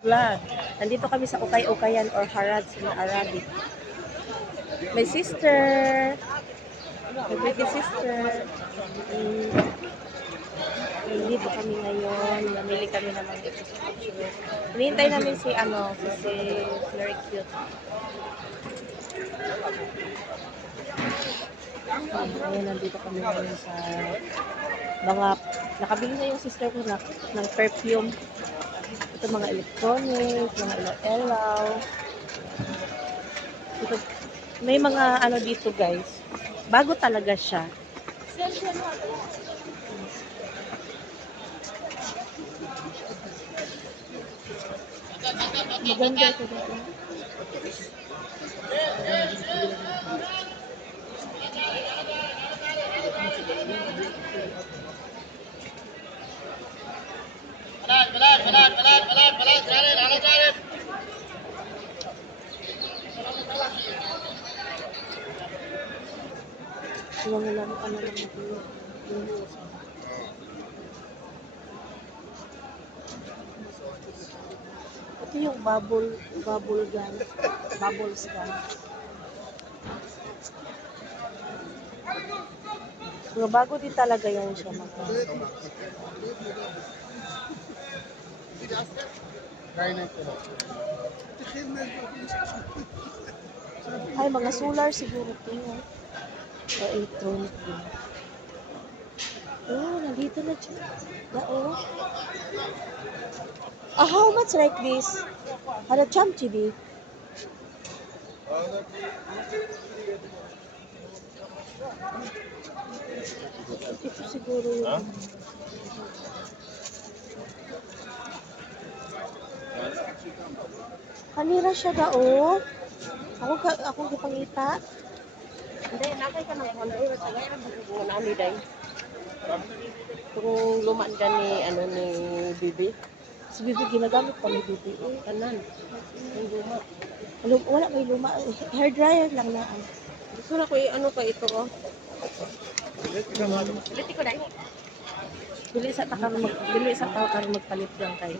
Vlog. Nandito kami sa Ukay-Ukayan or Harad sa Arabic. My sister. My pretty sister. Nandito kami ngayon. Namili kami ng mga pictures. Hinihintay namin si very cute. Ngayon, nandito kami ngayon sa mga, nakabili na yung sister ko ng perfume. Ito mga electronic, mga ilaw. Ito, may mga ano dito guys. Bago talaga siya. Maganda ito dito. Wala lang ano lang ito yung bubble gun. Bubbles gun. Mga bago din talaga yan siya mga. Ay, mga solar siguro ito yun. O electronic din. Oh, nandito na siya. Oh. How much like this? Ada chamchi di. Ito siguro yun. Kanira siya dao. Ako gipangita. Hindi, nakay ka ng Honda. Sagay na magiging nami day. Kung lumaan ka ni Bibi. Si Bibi ginagamit pa ni Bibi. Kanan. Yung luma. Wala may luma. Hair dryer lang na. Gusto na ko pa ito oh. Dili ko dai. Dili sa tao magpalit lang kayo.